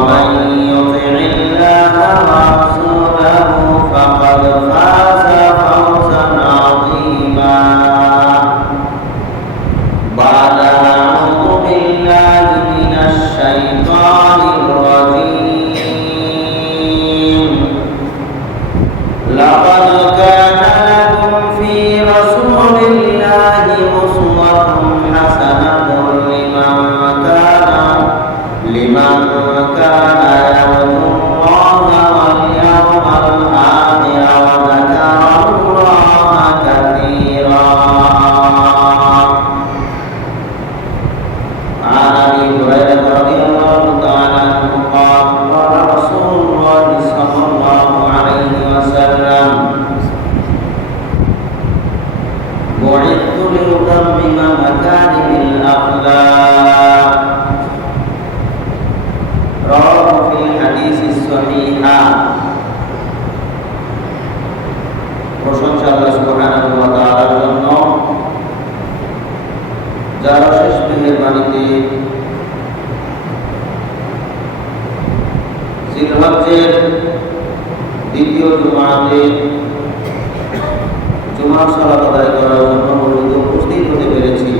ومن يطع الله ورسوله فقد فاز فوزا عظيما بعد أعوذ بالله من الشيطان الرجيم لقد كان لكم في رسول الله أسوة حسنة لمن كان يرجو الله واليوم الآخر وذكر الله كثيرا. عن أبي هريرة رضي الله تعالى عنه قال قال رسول الله صلى الله عليه وسلم بعثت لأتمم مكارم الأخلاق رواه في الحديث الصحيح. প্রশংসা আল্লাহ সুবহানাহু ওয়া তাআলার জন্য যার শেষ মেহেরবানিতে জিলহজ্জের দ্বিতীয় জুমাতে জুমার সালাত আদায় করার জন্য মসজিদে উপস্থিত হতে পেরেছি।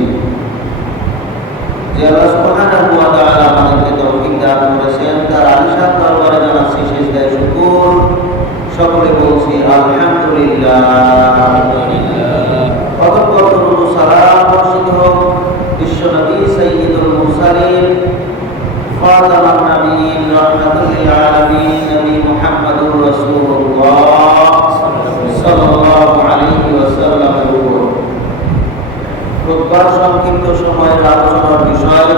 যে আল্লাহ সুবহানাহু ওয়া তাআলা আমাদেরকে তৌফিক দান করেছেন তার আলিশান দরবারে জানাচ্ছি সিজদায় শুকর। সকলে বলছি আলহামদুলিল্লাহ। অতঃপর দরুদ ও সালাম বর্ষিত হোক বিশ্বনবী সাইয়্যিদুল মুরসালিন খাতামুন নবিয়্যিন রাহমাতুল লিল আলামিন নবী মুহাম্মদুর রাসূলুল্লাহ সাল্লাল্লাহু আলাইহি ওয়াসাল্লামের উপর। খুতবার সংক্ষিপ্ত সময়ের আলোচনার বিষয়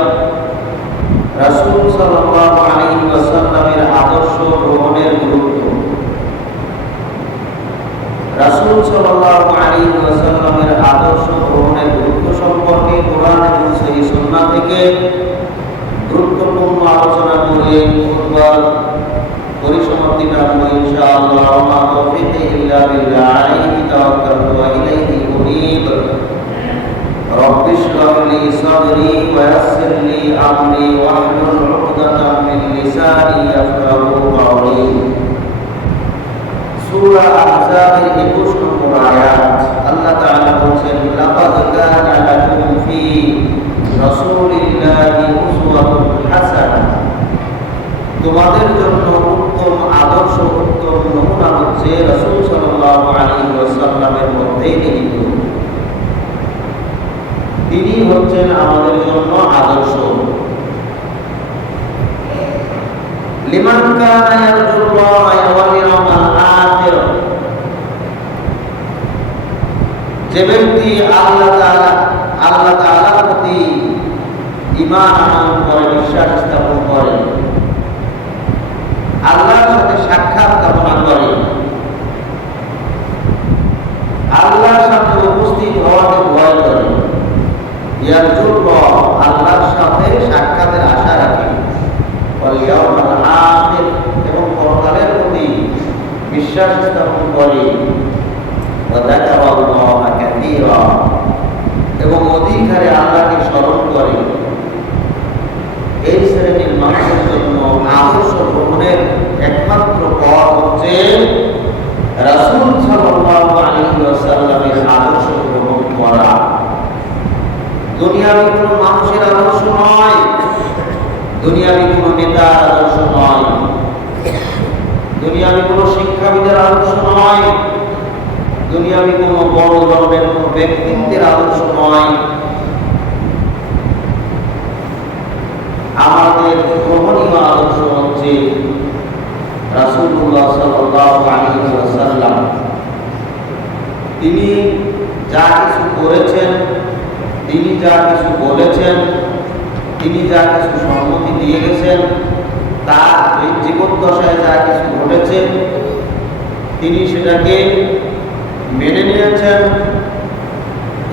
রাসূল সাল্লাল্লাহু আলাইহি ওয়াসাল্লামের আদর্শ গ্রহণের গুরুত্ব। রাসূল সাল্লাল্লাহু আলাইহি ওয়াসাল্লামের আদর্শ গ্রহণের গুরুত্ব সম্পর্কে কোরআন এবং সহিহ সুন্নাহ থেকে গুরুত্বপূর্ণ আলোচনা করে খুতবার পরিসমাপ্তি করব ইনশাআল্লাহ। মা তাওফীক ইল্লা বিল্লাহ আলাইহি তাওয়াক্কালতু ওয়া ইলাইহি উনীব। رب اشرح لي صدري ويسر لي امري واحلل عقدة من لساني يفقهوا قولي। সূরা আহজাবের 21 নম্বর আয়াত আল্লাহ তাআলা বলেন লাকাদ কানা লাকুম ফি রাসূলিল্লাহি উসওয়াতুন হাসানাহ। তোমাদের জন্য উত্তম আদর্শ উত্তম নমুনা হচ্ছে রাসূল সাল্লাল্লাহু আলাইহি ওয়াসাল্লামের মধ্যেই নিহিত। তিনি হচ্ছেন আমাদের জন্য আদর্শ। লিমান কানা ইয়ারজুল্লাহ ওয়াল ইয়াওমাল আখির। যে ব্যক্তি আল্লাহ তাআলার প্রতি ঈমান আনয়ন করে, বিশ্বাস স্থাপন করে, আল্লাহর সাথে সাক্ষাৎ কামনা করে, আল্লাহর সাথে উপস্থিত হওয়াকে ভয় করে, ইয়ারজুল্লাহ আল্লাহর সাথে সাক্ষাতের আশা রাখে, ওয়াল ইয়াউমাল আখির এবং পরকালের প্রতি বিশ্বাস স্থাপন করে, ওয়া যাকারাল্লাহা কাসীরা এবং অধিক হারে আল্লাহকে স্মরণ করে। এই শ্রেণীর মানুষের জন্য আদর্শ গ্রহণের একমাত্র পথ হচ্ছে রাসূল সাল্লাল্লাহু আলাইহি ওয়াসাল্লামের আদর্শ গ্রহণ করা। দুনিয়াবি কোনো মানুষের আদর্শ নয়, দুনিয়াবি কোনো নেতার আদর্শ নয়, দুনিয়াবি কোনো শিক্ষাবিদের আদর্শ নয়, দুনিয়াবি কোনো বড় ধরনের কোনো ব্যক্তিত্বের আদর্শ নয়। আমাদের গ্রহণীয় আদর্শ হচ্ছে রাসূলুল্লাহ সাল্লাল্লাহু আলাইহি ওয়াসাল্লাম। তিনি যা কিছু করেছেন, তিনি যা কিছু বলেছেন, তিনি যা কিছু সম্মতি দিয়ে গেছেন, তার জীবদ্দশায় যা কিছু ঘটেছে তিনি সেটাকে মেনে নিয়েছেন।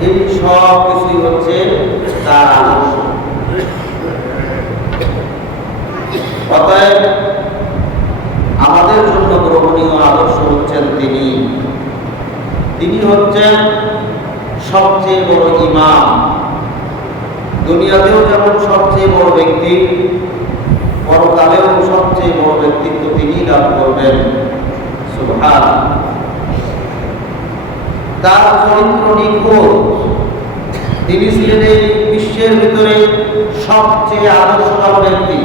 এই সব কিছুই হচ্ছে তার আদর্শ। অতএব আমাদের জন্য গ্রহণীয় আদর্শ হচ্ছেন তিনি হচ্ছেন সবচেয়ে বড় ইমাম। দুনিয়াতেও যেমন সবচেয়ে বড় ব্যক্তি, পরকালেও সবচেয়ে কর্তৃত্ব তিনি লাভ করবেন। সুবহান। তার চরিত্র নিখুঁত। তিনি ছিলেন এই বিশ্বের ভিতরে সবচেয়ে আদর্শবান ব্যক্তি।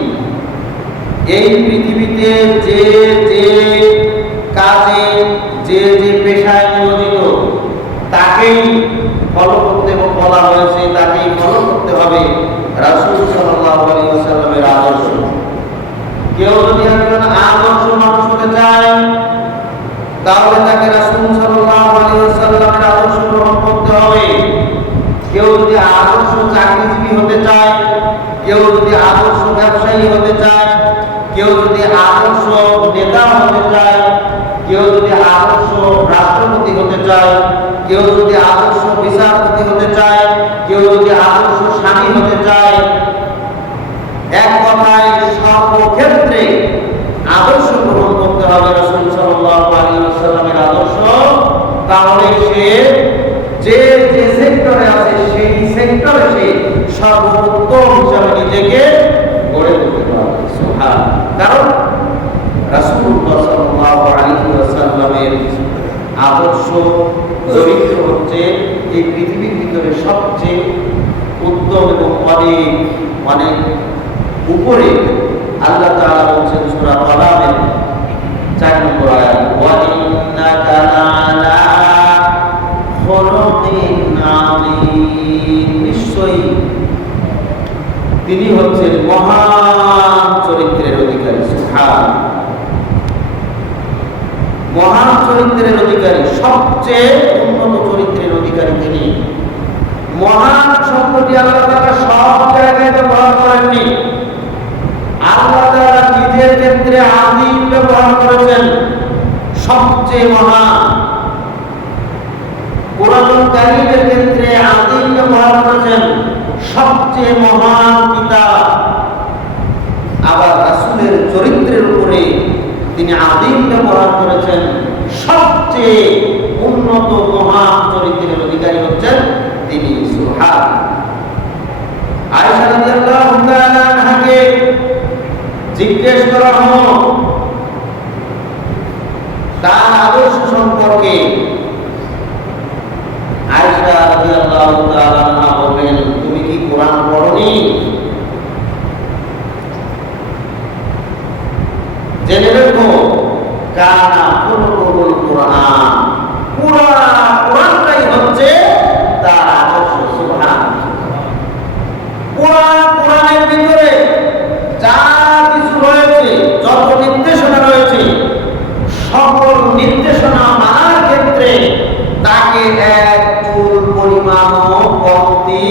এই পৃথিবীতে যে যে কাজে যে যে পেশায় নিয়োজিত তাকেই ফলো করতে বলা হয়েছে, তাকেই ফলো করতে হবে রাসূল সাল্লাল্লাহু আলাইহি ওয়াসাল্লামের আদর্শ। কেউ যদি একজন আদর্শ মানুষ হতে চায় তাহলে তাকে রাসূল সাল্লাল্লাহু আলাইহি ওয়াসাল্লামের আদর্শ গ্রহণ করতে হবে। কেউ যদি আদর্শ চাকরিজীবী হতে চায়, কেউ যদি আদর্শ ব্যবসায়ী হতে চায়, কেউ যদি আদর্শ নেতা হতে চায়, কেউ যদি আদর্শ রাষ্ট্রপতি হতে চায়, কেউ যদি আদর্শ বিচারপতি হতে চায়, কেউ যদি আদর্শ স্বামী হতে চায়, এক কথায় সর্বক্ষেত্রে আদর্শ গ্রহণ করতে হবে রাসূল সাল্লাল্লাহু আলাইহি ওয়াসাল্লামের আদর্শ। তাহলে সে যে যে সেক্টরে আছে সেই সেক্টরে সে সর্বোত্তম হিসাবে নিজেকে গড়ে তুলতে পারবে। সুবহান। কারণ রাসূলুল্লাহ সাল্লাল্লাহু আলাইহি ওয়াসাল্লামের আদর্শ চরিত্র হচ্ছে এই পৃথিবীর ভিতরে সবচেয়ে উত্তম এবং অনেক অনেক উপরে। আল্লাহ তাআলা বলেন সূরা কালামের 4 নম্বর আয়াত, ওয়া ইন্নাকা লাআলা খুলুকিন আযীম। নিশ্চয়ই তিনি হচ্ছেন মহান চরিত্রের অধিকারী। সুবহান। মহান চরিত্রের অধিকারী, সবচেয়ে উন্নত চরিত্রের অধিকারী তিনি। মহান শব্দটি আল্লাহ তাআলা সব জায়গায় ব্যবহার করেননি। আল্লাহ তাআলা নিজের ক্ষেত্রে আযীম ব্যবহার করেছেন, সবচেয়ে মহান। কোরআনুল কারীমের ক্ষেত্রে আযীম ব্যবহার করেছেন, সবচেয়ে মহান কিতাব। আবার রাসূলের চরিত্রের উপরে তিনি আযীম ব্যবহার করেছেন, সবচেয়ে উন্নত মহান চরিত্রের অধিকারী হচ্ছেন তিনি। সুবহান। আয়েশা রাদিয়াল্লাহু তাআলা আনহাকে জিজ্ঞেস করা হলো তার আদর্শ সম্পর্কে। আয়েশা রাদিয়াল্লাহু তাআলা আনহা বলেন, তুমি কি কোরআন পড়োনি? জেনে রেখো, কানা খুলুকুল কোরআন। কোরআনটাই হচ্ছে তার আদর্শ। সুবহান। কোরআনের ভিতরে যা কিছু রয়েছে, যত নির্দেশনা রয়েছে, সকল নির্দেশনা মানার ক্ষেত্রে তাকে এক চুল পরিমাণও কমতি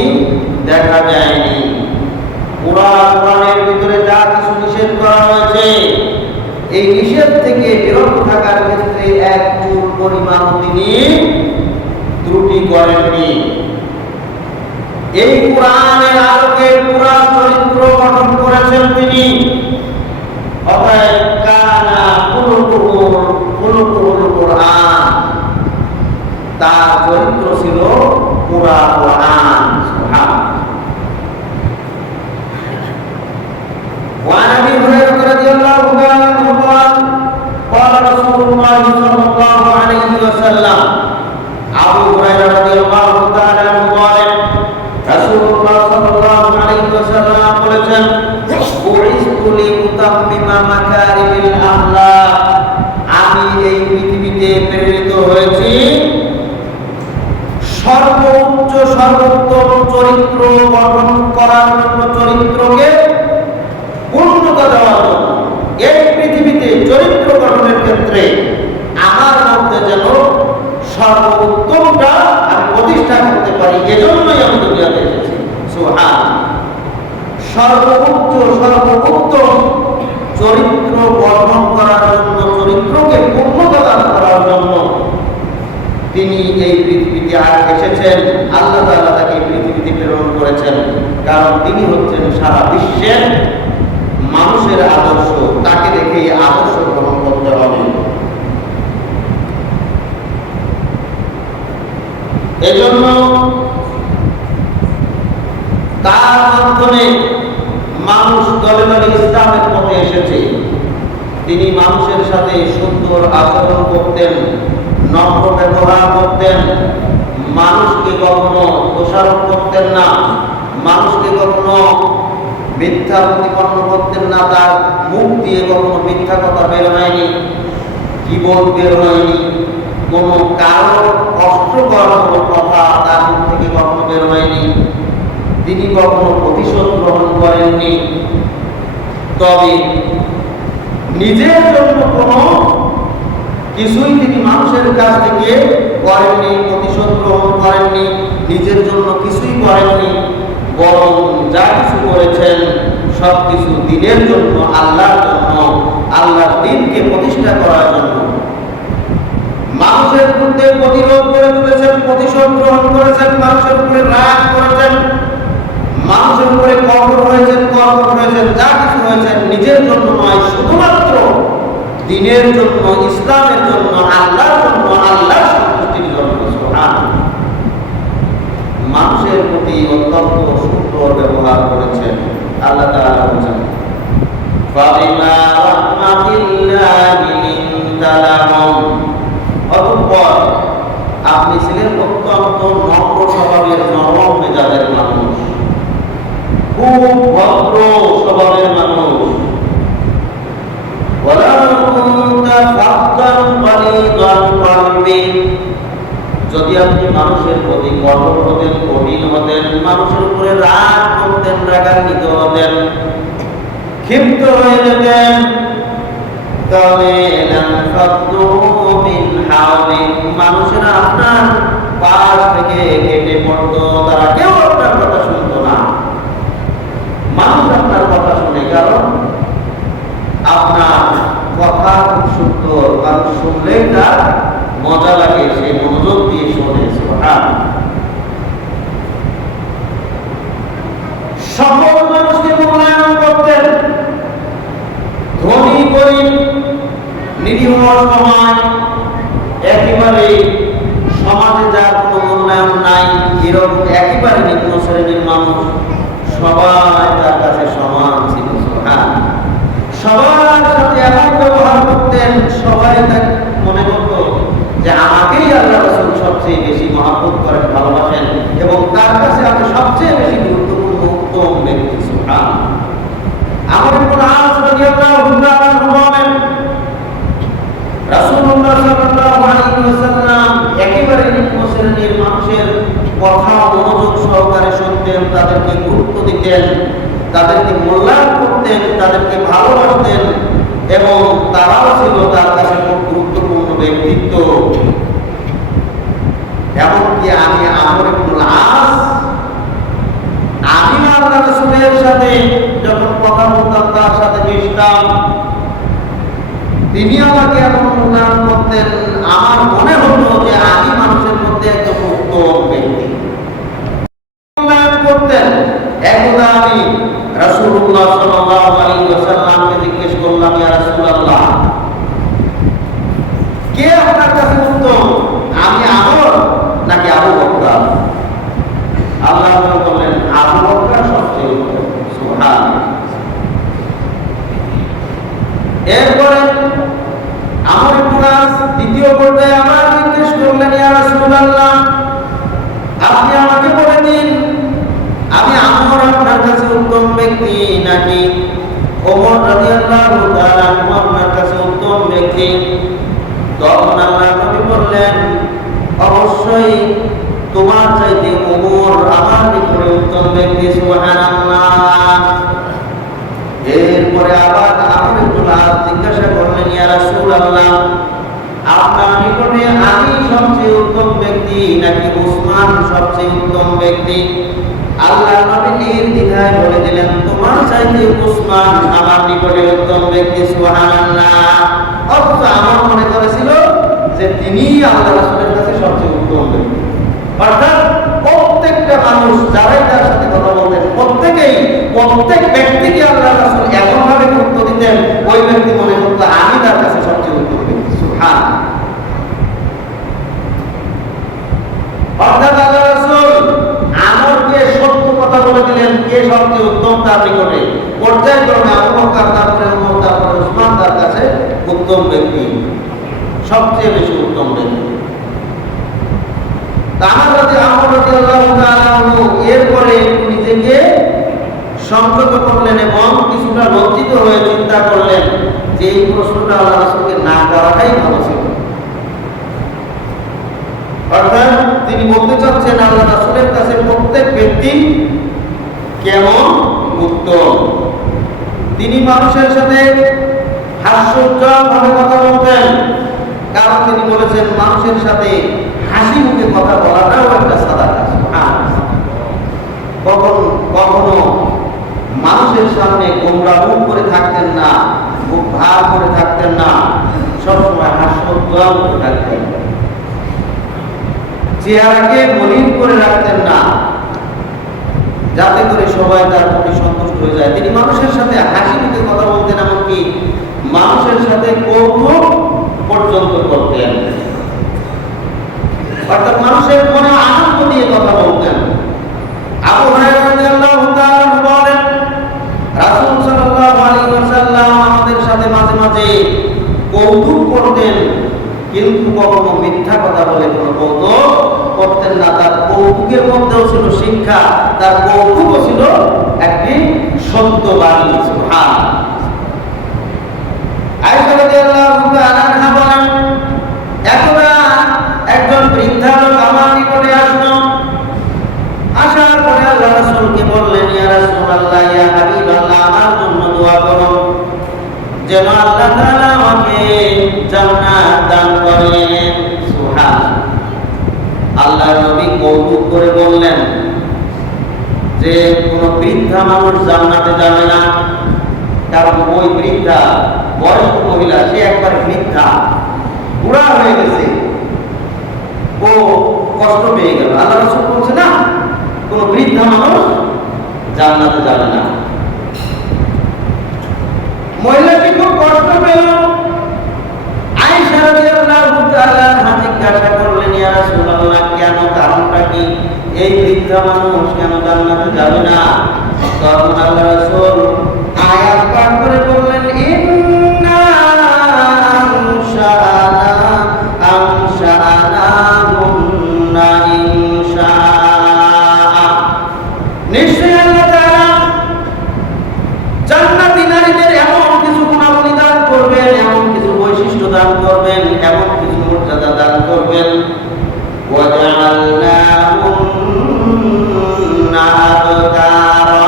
দেখা যায়নি। কোরআনের ভিতরে যা কিছু নিষেধ করা হয়েছে, এই নিষেধ থেকে বিরত থাকার ক্ষেত্রে এক চুল পরিমাণ তিনি ত্রুটি করেননি। এই কোরআনের আলোকে পুরা চরিত্র গঠন করেছেন তিনি। অতএব কানা খুলুকুল কোরআন, তার চরিত্র ছিল পুরা কোরআন। সুবহান। وعن ابي هريره رضي الله تعالى عنه قال قال رسول الله صلى الله عليه وسلم, আবু হুরায়রা রাদিয়াল্লাহু তাআলা আনহু বলেন, রাসূলুল্লাহ সাল্লাল্লাহু আলাইহি ওয়াসাল্লাম বলেছেন, বুইসতু লিউতাম্মিমা মাকারিমিল আখলাক, আমি এই পৃথিবীতে প্রেরিত হয়েছি সর্বোচ্চ সর্বোত্তম চরিত্র গঠন করার জন্য, চরিত্রকে পূর্ণতা দেওয়ার জন্য। এই পৃথিবীতে চরিত্র গঠনের ক্ষেত্রে আমার মধ্যে যেন সর্বোত্তমটা আমি প্রতিষ্ঠা করতে পারি, এজন্যই আমি দুনিয়াতে এসেছি। সুবহান। সর্বোত্তম চরিত্র গঠন করার জন্য, চরিত্রকে পূর্ণতা দান করার জন্য তিনি এই পৃথিবীতে এসেছেন। আল্লাহ তাআলা তাকে এই পৃথিবীতে প্রেরণ করেছেন, কারণ তিনি হচ্ছেন সারা বিশ্বের মানুষের আদর্শ। তাকে দেখে এই আদর্শ গ্রহণ করতে হবে। এজন্য তার মাধ্যমে মানুষ দলে দলে ইসলামের পথে এসেছে। তিনি মানুষের সাথে সুন্দর আচরণ করতেন, নম্র ব্যবহার করতেন, মানুষকে কখনো দোষারোপ করতেন না, মানুষকে কখনো মিথ্যা প্রতিপন্ন করতেন না, তার মুখ দিয়ে কখনো মিথ্যা কথা বের হয়নি, গীবত বের হয়নি, কোনো কারো কষ্টকর কোনো কথা তার মুখ থেকে কখনো বের হয়নি, তিনি কখনো প্রতিশোধ গ্রহণ করেননি। তবে নিজের জন্য কোনো কিছুই তিনি মানুষের কাছ থেকে করেননি, প্রতিশোধ গ্রহণ করেননি, নিজের জন্য কিছুই করেননি, বরং যা কিছু করেছেন সব কিছু দিনের জন্য, আল্লাহর জন্য, আল্লাহর দ্বীনকে প্রতিষ্ঠা করার জন্য। মানুষের বিরুদ্ধে প্রতিরোধ করে তুলেছেন, প্রতিশোধ গ্রহণ করেছেন, মানুষের উপরে রাগ করেছেন, মানুষের উপরে কঠোর হয়েছেন, কর্কশ হয়েছেন, যা কিছু হয়েছেন নিজের জন্য নয়, শুধুমাত্র দ্বীনের জন্য, ইসলামের জন্য, আল্লাহর জন্য, আল্লাহর সন্তুষ্টির জন্য। সুবহানাল্লাহ। মানুষের প্রতি অত্যন্ত সুন্দর ব্যবহার করেছেন। আল্লাহ তাআলা বলেছেন, ফাবিমা রাহমাতিল্লাহি লিনতা লাহুম, অতঃপর আপনি ছিলেন অত্যন্ত নম্র স্বভাবের, নরম মেজাজের মানুষ, খুব ভদ্র স্বভাবের মানুষ। যদি আপনি মানুষের প্রতি কঠোর হতেন, কঠিন হতেন, মানুষের উপরে রাগ করতেন, রাগান্বিত হতেন, ক্ষিপ্ত হয়ে যেতেন, তাহলে মানুষেরা আপনার পাশ থেকে কেটে পড়তো, তারা কেউ আপনার কথা শুনতো না। মানুষ আপনার কথা শুনে, কারণ আপনার কথা খুব সুন্দর, মানুষ শুনলেই তার মজা লাগে, সে মনোযোগ দিয়ে শোনে। সুবহানাল্লাহ। সকল মানুষকে মূল্যায়ন করতেন, ধনী গরিব, নিরীহ সমাজ, একেবারে সমাজে যার কোনো মূল্যায়ন নাই, এরকম একেবারে নিম্ন শ্রেণীর মানুষ সবাই তার কাছে সমান ছিল। সুবহানাল্লাহ। সবার সাথে এমন ব্যবহার করতেন, সবাই তাকে মনে করত যে আমাকেই আল্লাহ রাসূল সবচেয়ে বেশি মহব্বত করেন, ভালোবাসেন, এবং তার কাছে আমি সবচেয়ে বেশি গুরুত্বপূর্ণ, উত্তম ব্যক্তি। সুবহানাল্লাহ। আমর ইবনে আস রাদিয়াল্লাহু তাআলা বলেন, রাসূলুল্লাহ সাল্লাল্লাহু আলাইহি ওয়াসাল্লাম একেবারে নিম্ন শ্রেণীর মানুষের কথা মনোযোগ সহকারে শুনতেন, তাদেরকে গুরুত্ব দিতেন, তাদেরকে মূল্যায়ন করতেন, তাদেরকে ভালোবাসতেন, এবং তারাও ছিল তার কাছে খুব গুরুত্বপূর্ণ ব্যক্তিত্ব। এমনকি আমি আমর ইবনে আস, আমি আল্লাহ রাসূলের সাথে যখন কথা বলতাম, তার সাথে মিশতাম, তিনি আমাকে এমন মূল্যায়ন করতেন, আমার মনে হতো যে আমি মানুষের মধ্যে একজন উত্তম ব্যক্তি। মূল্যায়ন করতেন। একদা আমি রাসূলুল্লাহ সাল্লাল্লাহু আলাইহি ওয়াসাল্লামকে জিজ্ঞেস করলাম, ইয়া রাসূলুল্লাহ, কে আপনার কাছে উত্তম, আমি আমর নাকি আবু বকর? আল্লাহ বললেন, আবু বকর সবচেয়ে উত্তম। সুবহানাল্লাহ। এরপরে আমর ইবনে আস দ্বিতীয় পর্যায়ে আবার জিজ্ঞেস করলেন, ইয়া রাসূলুল্লাহ, আপনি আমাকে বলে দিন, আমি আমর আপনার কাছে উত্তম ব্যক্তি নাকি ওমর রাদিয়াল্লাহু তাআলা আপনার কাছে উত্তম ব্যক্তি? তখন আল্লাহর নবী বললেন, অবশ্যই তোমার চাইতে ওমর আমার নিকটে উত্তম ব্যক্তি। সুবহানাল্লাহ। এরপরে আবার আমর ইবনে আস জিজ্ঞাসা করলেন, ইয়া রাসূলুল্লাহ, আপনার নিকটে আমি সবচেয়ে উত্তম ব্যক্তি নাকি উসমান সবচেয়ে উত্তম ব্যক্তি? আল্লাহ নবী নির্দ্বিধায় বলে দিলেন, তোমার চাইতে উসমান আমার নিকটে উত্তম ব্যক্তি। সুবহানাল্লাহ। অথচ আমার মনে করেছিল যে তিনি আল্লাহ রাসূলের কাছে সবচেয়ে উত্তম ব্যক্তি। অর্থাৎ প্রত্যেকটা মানুষ যারাই তার সাথে কথা বলতেন, প্রত্যেক ব্যক্তিকে আল্লাহ রাসূল এমন ভাবে গুরুত্ব দিতেন, ওই ব্যক্তি মনে করত আমি তার কাছে সবচেয়ে উত্তম ব্যক্তি। সুবহানাল্লাহ। অর্থাৎ আল্লাহ রাসূল আমরকে সত্য কথা বলে দিলেন, কে সবচেয়ে উত্তম তার নিকটে। পর্যায়ক্রমে আবু বকর, তারপরে ওমর, তারপরে উসমান তার কাছে উত্তম ব্যক্তি, সবচেয়ে বেশি উত্তম ব্যক্তি। এরপরে নিজেকে সংযত করলেন এবং কিছুটা লজ্জিত হয়ে চিন্তা করলেন যে এই প্রশ্নটা আল্লাহ রাসূলকে না করাটাই ভালো ছিল। অর্থাৎ তিনি বলতে চাচ্ছেন আল্লাহ রাসূলের কাছে প্রত্যেক ব্যক্তি কেমন উত্তম। তিনি মানুষের সাথে হাস্যোজ্জ্বলভাবে কথা বলতেন, কারণ তিনি বলেছেন মানুষের সাথে হাসি মুখে কথা বলাটাও একটা সাদাকা। কখনো মানুষের সামনে গোমরা মুখ করে থাকতেন না, মুখ ভার করে থাকতেন না, সবসময় হাস্যোজ্জ্বল করে থাকতেন, চেহারাকে মলিন করে রাখতেন না, যাতে করে সবাই তার প্রতি সন্তুষ্ট হয়ে যায়। তিনি মানুষের সাথে হাসি মুখে কথা বলতেন, এমনকি মানুষের সাথে কৌতুক পর্যন্ত করতেন, অর্থাৎ মানুষের মনে আনন্দ নিয়ে কথা বলতেন। আবু হুরায়রা রাদিয়াল্লাহু তাআলা বলেন, রাসূল সাল্লাল্লাহু আলাইহি ওয়াসাল্লাম আমাদের সাথে মাঝে মাঝে কৌতুক করতেন, কিন্তু কখনো মিথ্যা কথা বলে কোনো কৌতুক করতেন না। তার কৌতুকের মধ্যেও ছিল শিক্ষা, তার কৌতুকও ছিল একটি সত্যবাদী। সুবহানাল্লাহ। আয়েশা রাদিয়াল্লাহু তাআলা বলেন, একদা একজন বৃদ্ধা লোক আমার নিকটে আসলো। আসার পরে আল্লাহ রাসূলকে বললেন, ইয়া রাসূলুল্লাহ, ইয়া হাবিবাল্লাহ, আমার জন্য দোয়া করুন যেন আল্লাহ তাআলা আমাকে জান্নাত দান করেন। সুবহানাল্লাহ। আল্লাহর নবী কৌতুক করে বললেন যে কোন বৃদ্ধা মানুষ জান্নাতে যাবে না, কারণ ওই বৃদ্ধা বয়স্ক মহিলা, সে একবার বৃদ্ধা, বুড়া হয়ে গেছে, ও কষ্ট পেয়ে গেল। আল্লাহ রাসূল বলছে না, কোন বৃদ্ধা মানুষ জান্নাতে যাবে না। মহিলাটি খুব কষ্ট পেল। আয়েশা রাদিয়াল্লাহু তাআলা জিজ্ঞাসা করলেন, ইয়া রাসূলুল্লাহ, কেন, কারণটা কি? এই বৃদ্ধা মানুষ কেন জান্নাতে যাবে না? তখন আল্লাহ রাসূল আয়াত পাঠ করে বললেন, ইন্না আনশা'নাহুন্না ইনশা'a। নিশ্চয়ই আল্লাহ তাআলা জান্নাতি নারীদের এমন কিছু গুণাবলী দান করবেন, এমন কিছু বৈশিষ্ট্য দান করবেন, এমন কিছু মর্যাদা দান করবেন, ওয়াজআলনাহুন্না আবকারা।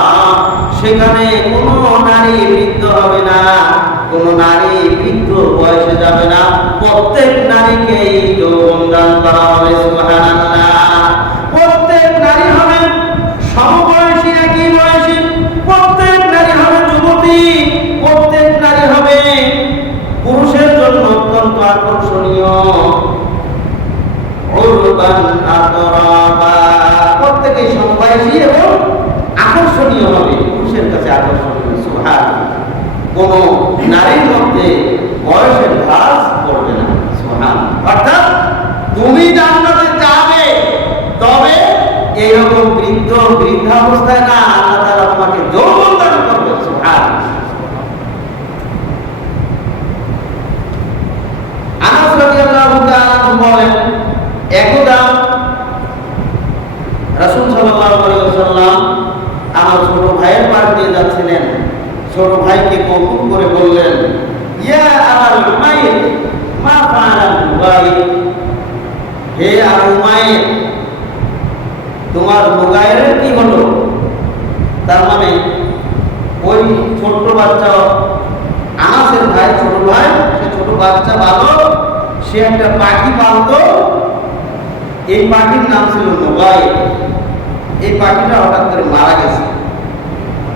সেখানে কোনো নারী বৃদ্ধ হবে না, কোনো নারী বৃদ্ধ বয়সে যাবে না, প্রত্যেক নারীকেই যৌবন দান করা হবে। সুবহানাল্লাহ। প্রত্যেক নারী হবে সমবয়সী, একই বয়সী, প্রত্যেক নারী হবে যুবতী, প্রত্যেক নারী হবে পুরুষের জন্য অত্যন্ত আকর্ষণীয়, উরবান আতরাবা। প্রত্যেকেই সমবয়সী এবং আকর্ষণীয় হবে, পুরুষের কাছে আকর্ষণীয়। সুবহানাল্লাহ। কোন নারীর মধ্যে বয়সের ভাঁজ পড়বে না। সুবহানাল্লাহ। অর্থাৎ তুমি জান্নাতে যাবে, তবে এইরকম বৃদ্ধাবস্থায় না, আল্লাহ তাআলা তোমাকে যৌবন দান করবে। সুবহানাল্লাহ। আনাস রাদিয়াল্লাহু তাআলা বলেন, একদা রাসূল সাল্লাল্লাহু আলাইহি ওয়াসাল্লাম আমার ছোট ভাইয়ের পাশ দিয়ে যাচ্ছিলেন। ছোট ভাইকে কৌতুক করে বললেন, ইয়া আবুল উমাইর, মা ফাআলাল মুগাইর। হে আবু উমাইর, তোমার মুগাইরের কি হলো? তার মানে ওই ছোট বাচ্চা, আনাসের ভাই, ছোট ভাই, সে ছোট বাচ্চা বালক, সে একটা পাখি পালত। এই পাখির নাম ছিল মুগাইর। এই পাখিটা হঠাৎ করে মারা গেছে।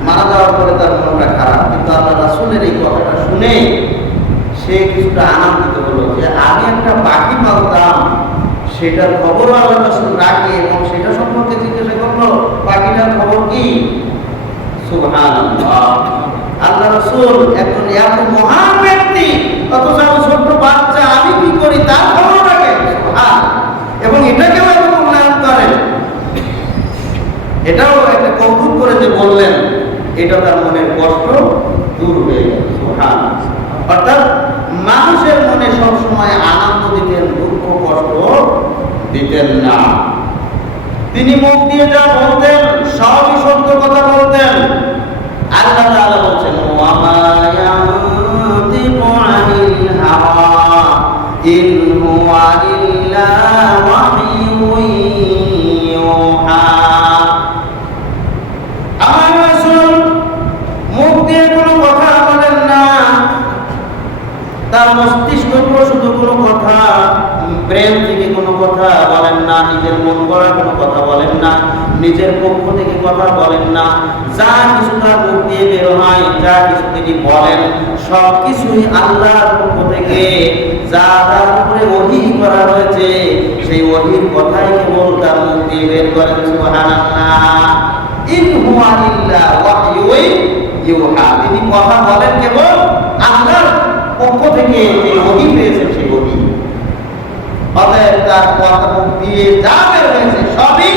মারা যাওয়ার পরে তার মনটা খারাপ, কিন্তু আল্লাহ রাসূলের এই কথাটা শুনে সে কিছুটা আনন্দিত হলো যে আমি একটা পাখি পালতাম, সেটার খবর আল্লাহ রাসূল রাখে এবং সেটা সম্পর্কে জিজ্ঞাসা করলো, পাখিটার খবর কি? সুবহানাল্লাহ। আল্লাহ রাসূল একজন এত মহান ব্যক্তি, অথচ আমি ছোট্ট বাচ্চা, আমি কি করি তার খবর রাখে। সুবহানাল্লাহ। এবং এটাকেও এত মূল্যায়ন করেন, এটাও একটা কৌতুক করে যে বললেন, এটা তার মনের কষ্ট দূর হয়ে গেল। সুবহানাল্লাহ। অর্থাৎ মানুষের সবসময় আনন্দ দিতেন, দুঃখ কষ্ট দিতেন না। তিনি মুখ দিয়ে যা বলতেন সবই সত্য কথা বলতেন। আল্লাহ তাআলা বলছেন, ওয়া মা ইয়ানতিকু আনিল হাওয়া ইন হুয়া ইল্লা ওয়াহয়ুন ইউহা। আমার রাসূল মুখ দিয়ে কোনো কথা বলেন না, তার মস্তিষ্ক প্রসূত কোনো কথা, প্রেম থেকে কোনো কথা বলেন না, নিজের মন গড়া কোনো কথা বলেন না, নিজের পক্ষ থেকে কথা বলেন না। যা কিছু তার মুখ দিয়ে বের হয়, যা কিছু তিনি বলেন, সব কিছুই আল্লাহর পক্ষ থেকে যা তার উপরে ওহী করা হয়েছে, সেই ওহীর কথাই কেবল তার মুখ দিয়ে বের করেন। সুবহানাল্লাহ। ইন হুয়া ইল্লা ওয়াহয়ুন ইউহা। তিনি কথা বলেন কেবল আল্লাহর পক্ষ থেকে যে ওহী পেয়েছেন সেই ওহী। অতএব তার কথা মুখ দিয়ে যা বের হয়েছে সবই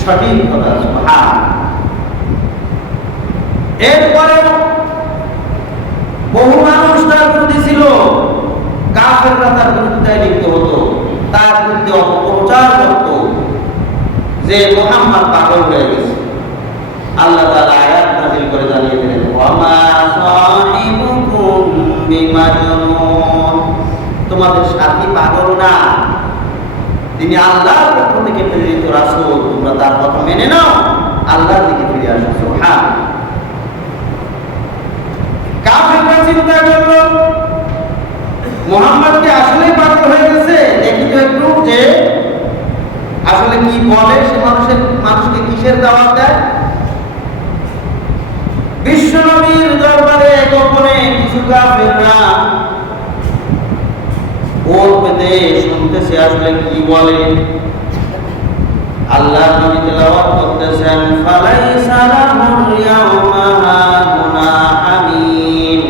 সঠিক কথা। সুবহান। এরপরে বহু মানুষ তার বিরোধী ছিল, কাফেররা তার বিরুদ্ধে লিপ্ত হতো, তার বিরুদ্ধে অপপ্রচার করত যে মুহাম্মদ পাগল হয়ে গেছে। আল্লাহ তাআলা আয়াত নাযিল করে জানিয়ে দিলেন, ওয়া মা সাহিবুকুম বিমাজনুন। তোমাদের সাথী পাগল না, তিনি আল্লাহর পক্ষ থেকে প্রেরিত রাসূল। তোমরা তার কথা মেনে নাও, আল্লাহর দিকে ফিরে আসো। সুবহান। কাফেররা চিন্তা করলো মুহাম্মদ কি আসলেই পাগল হয়ে গেছে, দেখি তো একটু যে আসলে কি বলে, সে মানুষকে কিসের দাওয়াত দেয়। বিশ্বনবীর দরবারে গোপনে কিছু কাফেররা ওর পেতে শুনতেছে আসলে কি বলে। আল্লাহ নবী তেলাওয়াত করতেছেন, ফালাইসা লাহুল ইয়াওমা হাহুনা হামীম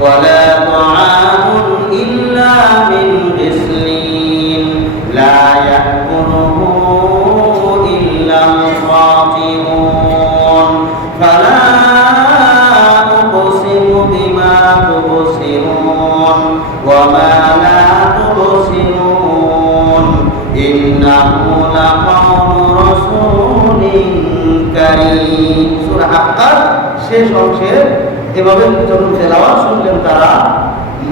ওয়ালা তুআমুন ইল্লা মিন গিসলিন লা ইয়াকুলুহু ইল্লাল খাতিউন ফালা উকসিমু বিমা তুবসিরুন ওয়া মা লা তুবসিরুন ইন্নাহু লাকাওলু রাসূলিন কারীম। সূরা হাক্কার শেষ অংশের এভাবে যখন তেলাওয়াত শুনলেন তারা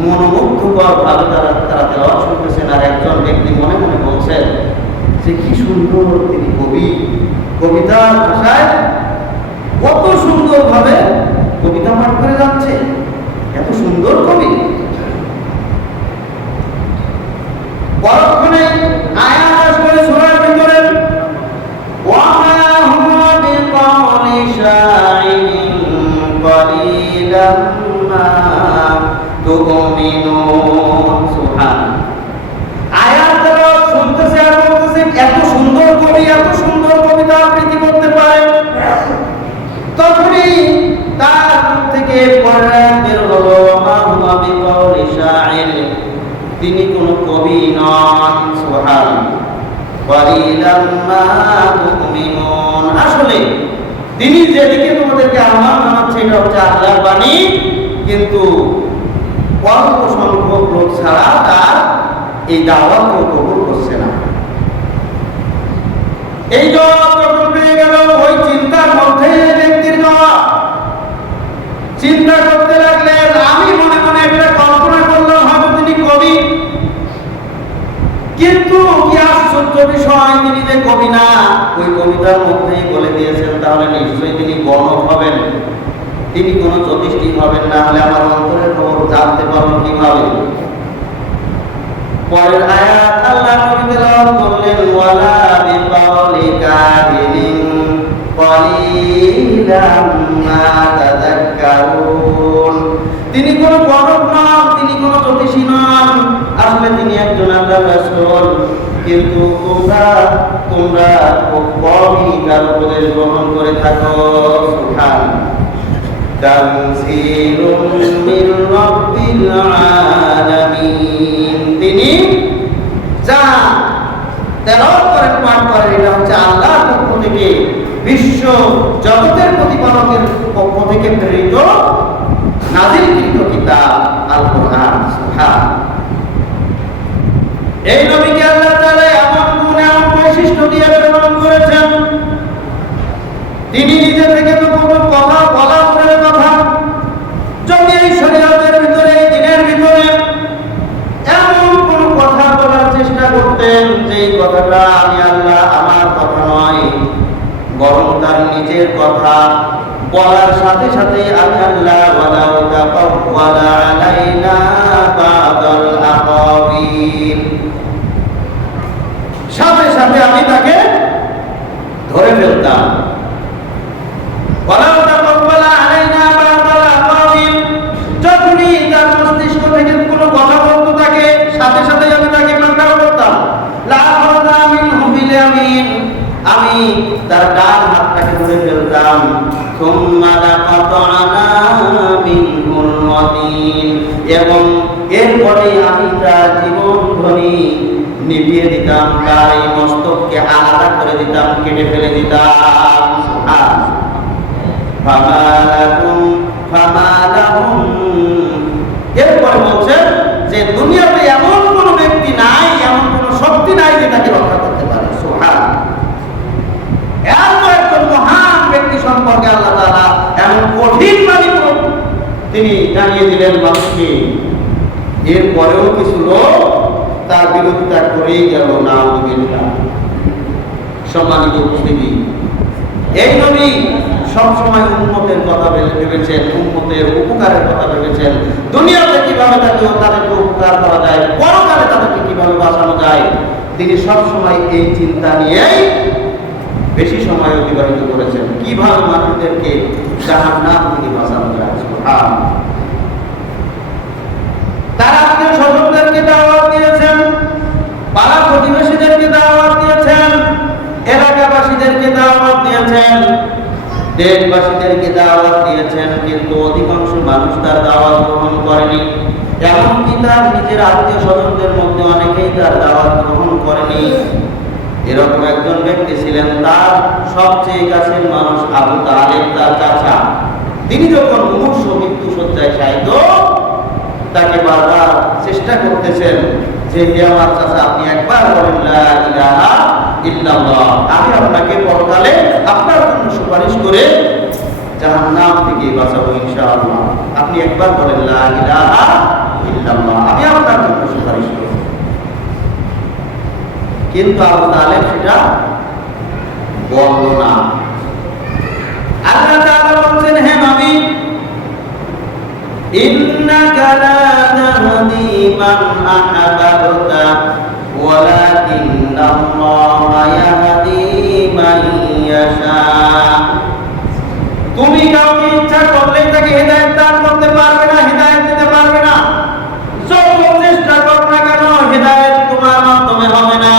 মনোমুগ্ধকর ভাবে তারা তেলাওয়াত শুনতেছেন। আর একজন ব্যক্তি মনে মনে বলছেন যে কি সুন্দর তিনি কবি, কবিতার ভাষায় কত সুন্দর ভাবে কবিতা পাঠ করে যাচ্ছে, এত সুন্দর কবি। পরক্ষণে আয়াত আসবে সূরার ভিতরে, ওয়া মা হুয়া বিকাউলি শাইরিন কালিলাম মা তুমিনুন। সুবহান। আয়াত শুনতেছে আর বলতেছে এত সুন্দর কবি, এত সুন্দর কবিতা আবৃত্তি করতে পারে। তখনই তার মুখ থেকে পড়া বের হলো, মা হুয়া বিকাউলি শাইর, তিনি কোন কবি নন। সুবহান। কালিলাম মা তুমিনুন। আসলে তিনি যেদিকে তোমাদেরকে আহ্বান জানাচ্ছে এটা হচ্ছে আল্লাহর বাণী, কিন্তু অল্প সংখ্যক লোক ছাড়া তার এই দাওয়াত কেউ কবুল করছে না। এই জবাব যখন পেয়ে গেল, ওই চিন্তার মধ্যে ব্যক্তির জবাব চিন্তা করতে লাগলেন। আমি মনে মনে একটা কল্পনা করলাম হয়তো তিনি কবি, কিন্তু কি আশ্চর্য বিষয়, তিনি যে কবি না, ওই কবিতার মধ্যেই বলে দিয়েছেন, তাহলে নিশ্চয়ই তিনি গণক হবেন, তিনি কোন জ্যোতিষী হবেন না, হলে আমার অন্তরের খবর জানতে পারবো কিভাবে। পরের আয়াত আল্লাহ নবী তেলাওয়াত করলেন, ওয়ালা বিকাউলি কাহিনিন কালিলাম মা তাযাক্কারুন। তিনি কোন গণক নন, তিনি কোন জ্যোতিষী নন, আসলে তিনি একজন আল্লাহর রাসূল, কিন্তু তোমরা খুব কমই তার উপদেশ গ্রহণ করে থাকো। সুবহান। তানজিলুম মির রাব্বিল আলামিন। তিনি যা তেলাওয়াত করেন, পাঠ করেন, এটা হচ্ছে আল্লাহর পক্ষ থেকে, বিশ্ব জগতের প্রতিপালকের পক্ষ থেকে প্রেরিত, নাযিলকৃত কিতাব আল কোরআন। সুবহান। এই নবীকে আল্লাহ তাআলা এমন গুণ এমন বৈশিষ্ট্য দিয়ে প্রেরণ করেছেন, তিনি নিজে থেকে তো কোনো কথা বলা পরের কথা, যদি এই শরীয়তের ভিতরে এই দিনের ভিতরে এমন কোন কথা বলার চেষ্টা করতেন যেই কথাটা আমি আল্লাহ আমার কথা নয় বরং তার নিজের কথা বলার সাথে সাথে আমি আল্লাহ ওয়ালাউ তাকাওয়ালা আলাইনা বাদাল আকাবির, সাথে সাথে আমি তাকে ধরে ফেলতাম। ওয়ালাউ তাকাওয়ালা আলাইনা বাদাল আকাবির, যখনই তার মস্তিষ্ক থেকে কোনো কথা বলতো তাকে সাথে সাথে আমি তাকে পাকড়াও করতাম। লা আখাযনা মিনহু বিল ইয়ামিন, আমি তার ডান হাতটাকে ধরে ফেলতাম। সুম্মা লাকাতানা মিনহুল ওয়াতিন, এবং এরপরে আমি তার জীবন ধ্বনি নিভিয়ে দিতাম, তার এই মস্তককে আলাদা করে দিতাম, কেটে ফেলে দিতাম। এরপরে বলছেন যে দুনিয়াতে এমন কোন ব্যক্তি নাই, এমন কোন শক্তি নাই যে তাকে রক্ষা করতে পারে। সুবহানাল্লাহ। এত একজন মহান ব্যক্তি সম্পর্কে আল্লাহ তাআলা এমন কঠিন বাণী তিনি জানিয়ে দিলেন মানুষকে, এরপরেও কিছু লোক তার বিরোধিতা করেই গেল। নাউযুবিল্লাহ। সম্মানিত উপস্থিতি, এই নবী সবসময় উম্মতের কথা ভেবেছেন, উম্মতের উপকারের কথা ভেবেছেন, দুনিয়াতে কিভাবে তাদেরকে উপকার করা যায়, পরকালে তাদেরকে কিভাবে বাঁচানো যায়, তিনি সবসময় এই চিন্তা নিয়েই বেশি সময় অতিবাহিত করেছেন, কিভাবে মানুষদেরকে জাহান্নাম থেকে বাঁচানো যায়। তার আত্মীয় স্বজনদেরকে দাওয়াত দিয়েছেন, পাড়া প্রতিবেশীদেরকে দাওয়াত দিয়েছেন, এলাকাবাসীদেরকে দাওয়াত দিয়েছেন, দেশবাসীদেরকে দাওয়াত দিয়েছেন, কিন্তু অধিকাংশ মানুষ তার দাওয়াত গ্রহণ করেনি। এমনকি তার নিজের আত্মীয় স্বজনদের মধ্যে অনেকেই তার দাওয়াত গ্রহণ করেনি। এরকম একজন ব্যক্তি ছিলেন, তার সবচেয়ে কাছের মানুষ আবু তালেব, তার চাচা। তিনি যখন মুমূর্ষ মৃত্যু শয্যায় শায়িত, তাকে বারবার চেষ্টা করতেছেন যে হে আমার চাচা, আপনি একবার বলেন লা ইলাহা ইল্লাল্লাহ, আমি আপনাকে পরকালে আপনার জন্য সুপারিশ করে জাহান্নাম থেকে বাঁচাবো ইনশাআল্লাহ। আপনি একবার বলেন লা ইলাহা ইল্লাল্লাহ, আমি আপনার জন্য সুপারিশ করব। কিন্তু আবু তালেব সেটা বলল না। আল্লাহ তাআলা বলেন, হে নবী, ইন্নাকা লা তাহদি মান আহবাবতা ওয়ালাকিন্নাল্লাহা ইয়াহদি মান ইয়াশা। তুমি কাউকে ইচ্ছা করলে তাকে হেদায়েত দান করতে পারবে না, হেদায়েত দিতে পারবে না। যত চেষ্টা করো না কেন, হেদায়েত তোমার মাধ্যমে হবে না।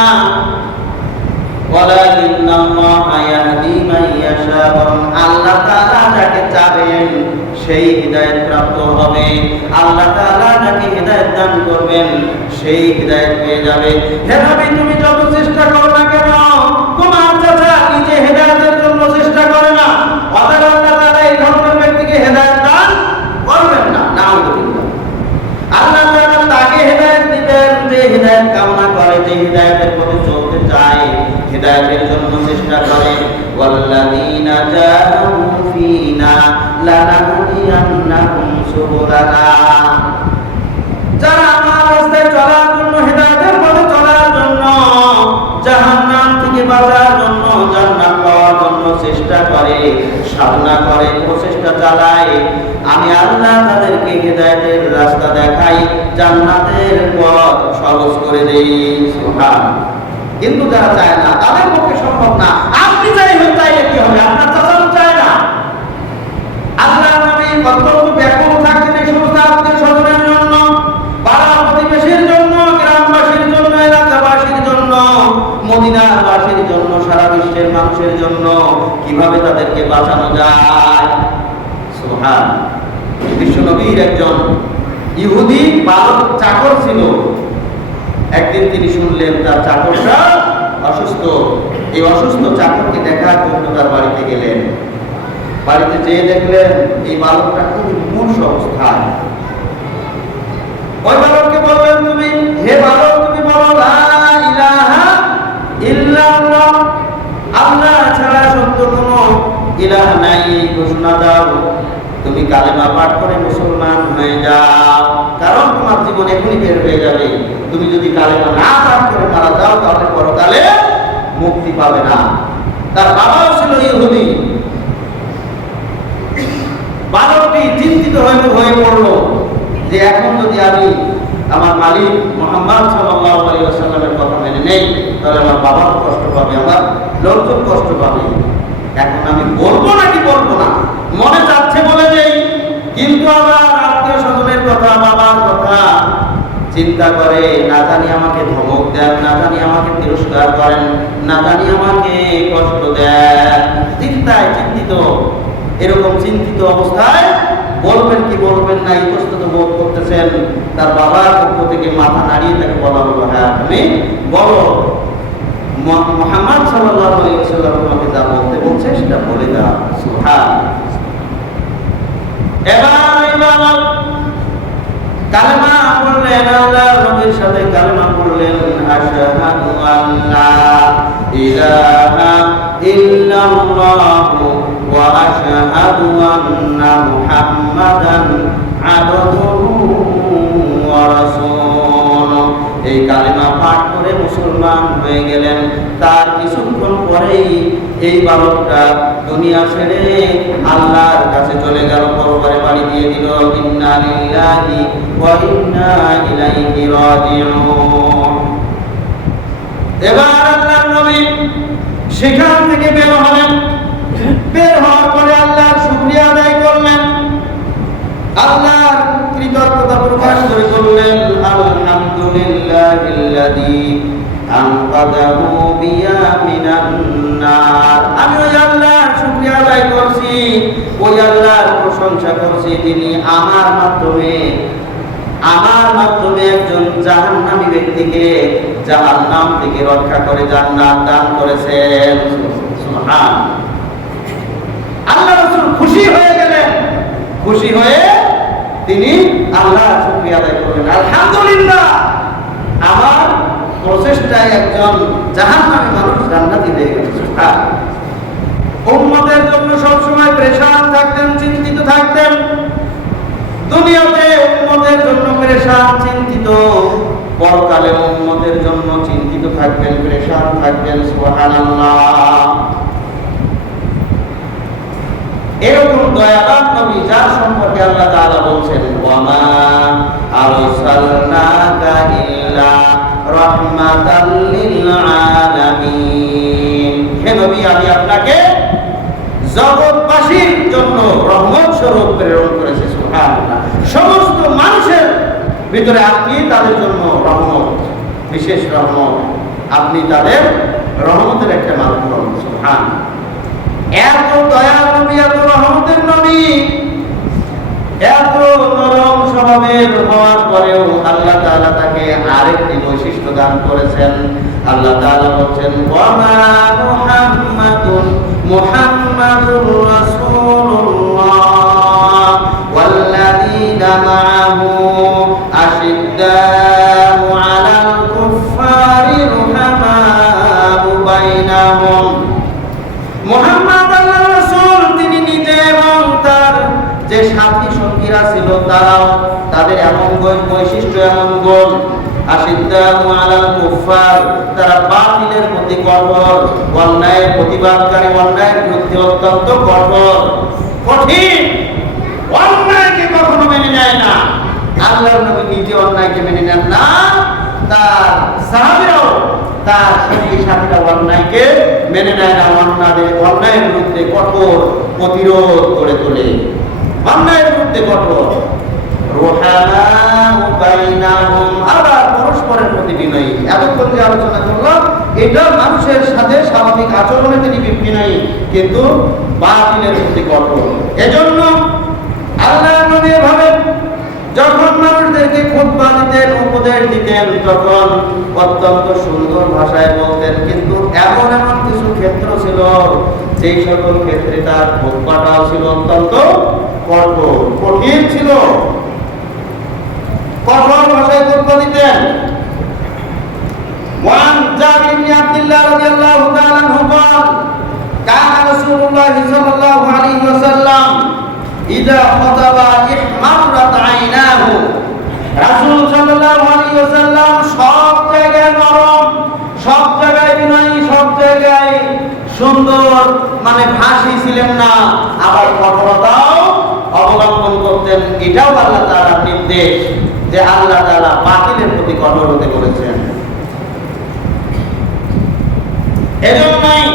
ওয়ালাকিন্নাল্লাহা ইয়াহদি মান ইয়াশা, আল্লাহ তাআলা যাকে চাবেন সেই হিদায়াত প্রাপ্ত হবে। আল্লাহ তাআলা যাকে হিদায়াত দান করবেন সেই হিদায়াত পেয়ে যাবে। হে নবী, তুমি যত চেষ্টা করো না কেন, তোমার চাচা নিজে হিদায়াতের জন্য চেষ্টা করে না, অতএব আল্লাহ তাআলা এই ধরনের ব্যক্তিকে হিদায়াত দান করবেন না। নাউযুবিল্লাহ। আল্লাহ তাআলা তাকে হিদায়াত দিবেন যে হিদায়াত কামনা করে, যে হিদায়াতের পথে চলতে চায়, হিদায়াতের জন্য চেষ্টা করে। ওয়াল্লাযীনা জাআউ ফীনা লানাহদিয়ান্নাহুম সুবুলানা, যারা আমার রাস্তায় চলার জন্য, হিদায়াতের পথে চলার জন্য, জাহান্নাম থেকে বাঁচার জন্য, জান্নাত পাওয়ার জন্য চেষ্টা করে, সাধনা করে, প্রচেষ্টা চালায়, আমি আল্লাহ তাদেরকে হিদায়াতের রাস্তা দেখাই, জান্নাতের পথ সহজ করে দেই। সুবহানাল্লাহ। কিন্তু যারা চায় না, তাদের পক্ষে সম্ভব না। আপনি চাইলে কি হবে, আপনার চাচাও চায় না। আল্লাহ নবী অত্যন্ত ব্যাকুল থাকতেন এই সমস্ত আত্মীয় স্বজনের জন্য, পাড়া প্রতিবেশীর জন্য, গ্রামবাসীর জন্য, এলাকাবাসীর জন্য, মদিনাবাসীর জন্য, সারা বিশ্বের মানুষের জন্য, কিভাবে তাদেরকে বাঁচানো যায়। সুবহানাল্লাহ। বিশ্বনবীর একজন ইহুদি বালক চাকর ছিল। একদিন তিনি শুনলেন তার চাকরটা অসুস্থ। এই অসুস্থ চাকরকে দেখার জন্য তার বাড়িতে গেলেন। বাড়িতে যেয়ে দেখলেন এই বালকটা খুবই মূর্ছ অবস্থায়। ওই বালককে বললেন, তুমি হে বালক, তুমি বলো লা নাই, ঘোষণা দাও তুমি কালেমা পাঠ করে মুসলমান হয়ে যাও, কারণ তোমার জীবন এখনই বের হয়ে যাবে। তুমি যদি কালেমা না পাঠ করে মারা যাও তাহলে পরকালে মুক্তি পাবে না। তার বাবাও ছিল ইহুদি। বালকটি চিন্তিত হয়ে পড়লো যে এখন যদি আমি আমার মালিক মুহাম্মদ সাল্লাল্লাহু আলাইহি ওয়াসাল্লামের কথা মেনে নেই তাহলে আমার বাবাও কষ্ট পাবে, আমার লোকজন কষ্ট পাবে। এখন আমি বলবো নাকি বলবো না, মনে চাচ্ছে বলে দেই, কিন্তু আবার আত্মীয় স্বজনের কথা, বাবার কথা চিন্তা করে না জানি আমাকে ধমক দেন, না জানি আমাকে তিরস্কার করেন, না জানি আমাকে কষ্ট দেন। চিন্তায় চিন্তিত, এরকম চিন্তিত অবস্থায় বলবেন কি বলবেন না ইতস্তত বোধ করতেছেন। তার বাবার পক্ষ থেকে মাথা নাড়িয়ে তাকে বলা হলো, হ্যাঁ তুমি বলো, মুহাম্মদ সাল্লাল্লাহু আলাইহি ওয়াসাল্লাম তোমাকে যা বলতে বলছে সেটা বলে দাও। সুবহানাল্লাহ। এবার কালেমা পড়লেন, আল্লাহর নবীর সাথে কালেমা পড়লেন, আশহাদু আল্লা ইলাহা ইল্লাল্লাহু ওয়া আশহাদু আন্না মুহাম্মাদান আবদুহু ওয়া রাসূলুহু। এই কালেমা পাঠ করে মুসলমান হয়ে গেলেন। তার কিছুক্ষণ পরেই এই বালকটা দুনিয়া ছেড়ে আল্লাহর কাছে চলে গেল, পরবারে বাড়ি দিয়ে দিল। ইন্না লিল্লাহি ওয়া ইন্না ইলাইহি রাজিউন। এবার আল্লাহর নবী সেখান থেকে বের হলেন। বের হওয়ার পরে আল্লাহর শুকরিয়া আদায় করলেন, আল্লাহর কৃতজ্ঞতা প্রকাশ করে বললেন, আলহামদুলিল্লাহিল্লাযী আনকাযাহু বিয়া মিনান নার। আমি ওই আল্লাহর শুকরিয়া আদায় করছি, ওই আল্লাহর প্রশংসা করছি যিনি আমার মাধ্যমে একজন জাহান্নামী ব্যক্তিকে জাহান্নাম থেকে রক্ষা করে জান্নাত দান করেছেন। সুবহানাল্লাহ। আল্লাহ রাসূল খুশি হয়ে গেলেন, খুশি হয়ে তিনি আল্লাহর শুকরিয়া আদায় করলেন, আলহামদুলিল্লাহ আমার প্রচেষ্টায় একজন জাহান্নামী মানুষ জান্নাতি হয়ে গেল। সুবহানাল্লাহ। উম্মতের জন্য সবসময় পেরেশান থাকতেন, চিন্তিত থাকতেন। দুনিয়াতে উম্মতের জন্য পেরেশান চিন্তিত, পরকালে উম্মতের জন্য চিন্তিত থাকবেন, পেরেশান থাকবেন। সুবহানাল্লাহ। এরকম দয়াবান নবী যার সম্পর্কে আল্লাহ তাআলা বলছেন, ওয়ামা আরসালনাকা ইল্লা রাহমাতাল লিল আলামিন। হে নবী, আমি আপনাকে জগৎবাসীর জন্য রহমত স্বরূপ প্রেরণ করেছি। সুবহানাল্লাহ। সমস্ত মানুষের ভিতরে আপনি তাদের জন্য রহমত, বিশেষ রহমত, আপনি তাদের রহমতের একটা মাধ্যম। সুবহানাল্লাহ। এত দয়া নবী, এত রহমতের নবী, এত নরম স্বভাবের হওয়ার পরেও আল্লাহ তাআলা তাকে আরেকটি বৈশিষ্ট্য দান করেছেন। আল্লাহ তাআলা বলেন, ওয়ামা মুহাম্মাদুর রাসূলুল্লাহ ওয়াল্লাযীনা মাআহু আশিদ্দাউ আলাল কুফফারি রুহামাউ বাইনাহুম। মুহাম্মদ আল্লাহর রাসূল, তিনি নিজে এবং তার যে সাথী সঙ্গীরা ছিল তারাও, তাদের এমন বৈশিষ্ট্য, এমন গুণ, আশিদ্দাউ আলাল কুফফার, তারা বাতিলের প্রতি কঠোর, অন্যায়ের প্রতিবাদকারী, অন্যায়ের বিরুদ্ধে অত্যন্ত কঠোর, কঠিন, অন্যায়কে কখনো মেনে নেয় না। আল্লাহর নবী নিজে অন্যায়কে মেনে নেন না, তার সাহাবীরাও, তার সঙ্গী সাথীরা অন্যায়কে মেনে নেয় না, অন্যায়ের বিরুদ্ধে কঠোর প্রতিরোধ করে তোলে, অন্যায়ের বিরুদ্ধে কঠোর। রুহামাউ বাইনাহুম, আবার পরস্পরের প্রতি বিনয়ী। এতক্ষণ যে আলোচনা করলাম এটা মানুষের সাথে স্বাভাবিক আচরণে তিনি বিনয়ী, কিন্তু বাতিলের প্রতি কঠোর। এজন্য আল্লাহর নবী এভাবে যখন মানুষদেরকে খুতবা দিতেন, উপদেশ দিতেন, তখন অত্যন্ত সুন্দর ভাষায় বলতেন, কিন্তু এমন এমন কিছু ক্ষেত্র ছিল যেই সকল ক্ষেত্রে তার খুতবাটাও ছিল অত্যন্ত কঠোর, কঠিন ছিল, কঠোর ভাষায় খুতবা দিতেন। ওয়ান জাবির ইবনে আব্দুল্লাহ রাদিয়াল্লাহু তাআলা আনহু قال كان رسول الله صلى الله عليه ইযা খাতাবা ইহমারাত আইনাহু। রাসূল সাল্লাল্লাহু আলাইহি ওয়াসাল্লাম সব জায়গায় নরম, সব জায়গায় বিনয়ী, সব জায়গায় সুন্দর, মানে ভাষী ছিলেন না, আবার কঠোরতাও অবলম্বন করতেন। এটাও আল্লাহ তাআলার নির্দেশ যে আল্লাহ তাআলা বাতিলের প্রতি কঠোর হতে বলেছেন। এজন্যই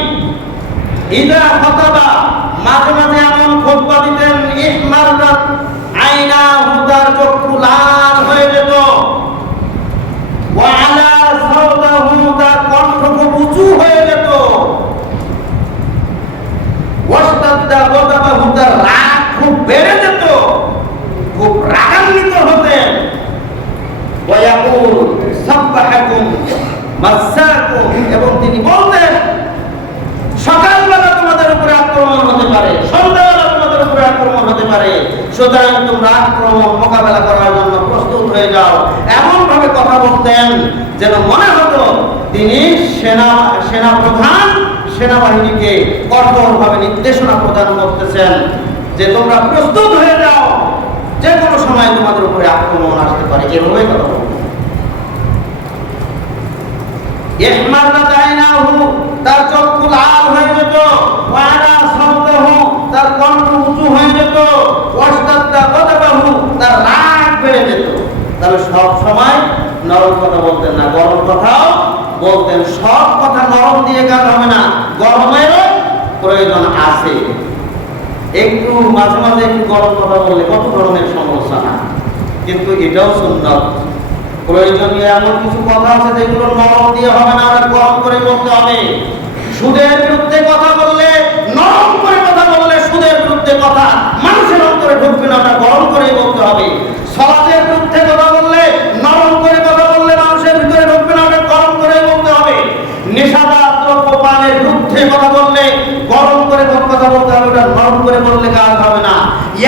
ইযা খাতাবা, মাঝে মাঝে এমন খুতবা দিতেন ইহমারাত আইনাহু, তার চক্ষু লাল হয়ে যেত, ওয়া আলা সাওতাহু, তার কণ্ঠ খুব উঁচু হয়ে যেত, ওয়াস্তাদা গাদাবাহু, তার রাগ খুব বেড়ে যেত, খুব রাগান্বিত হতেন। ওয়া ইয়াকুল সাব্বাহাকুম মাসাকুম, এবং তিনি বলতেন সকালবেলা তোমাদের উপরে আক্রমণ হতে পারে, সন্ধ্যাবেলা তোমাদের উপরে আক্রমণ হতে পারে, সুতরাং তোমরা আক্রমণ মোকাবেলা করার জন্য প্রস্তুত হয়ে যাও। এমন ভাবে কথা বলতেন যেন মনে হতো তিনি সেনাপ্রধান সেনাবাহিনীকে কঠোরভাবে নির্দেশনা প্রদান করতেছেন যে তোমরা প্রস্তুত হয়ে যাও, যে কোনো সময় তোমাদের উপরে আক্রমণ আসতে পারে। এভাবে কথা বলতেন। ইহমারাত আইনাহু, তার চক্ষু লাল হয়ে যেত, ওয়া আলা সাওতাহু, তার কণ্ঠ উঁচু হয়ে যেত, ওয়াস্তাদা গাদাবাহু, তার রাগ বেড়ে যেত। তাহলে সব সময় নরম কথা বলতেন না, গরম কথাও বলতেন। সব কথা নরম দিয়ে কাজ হবে না, গরমেরও প্রয়োজন আছে। একটু মাঝে মাঝে একটু গরম কথা বললে কত ধরনের সমস্যা না, কিন্তু এটাও সুন্নাত। প্রয়োজনীয় এমন কিছু কথা আছে যেগুলো নরম দিয়ে হবে না, ওরা গরম করে বলতে হবে। সুদের বিরুদ্ধে কথা বললে, নরম করে কথা বললে সুদের বিরুদ্ধে কথা মানুষের অন্তরে ঢুকবে না, ওটা গরম করেই বলতে হবে। সালাতের বিরুদ্ধে কথা বললে, নরম করে কথা বললে মানুষের ভিতরে ঢুকবে না, ওটা গরম করেই বলতে হবে। নেশাদার দ্রব্য পানের বিরুদ্ধে কথা বললে গরম করে কথা বলতে হবে, ওটা নরম করে বললে কাজ হবে না।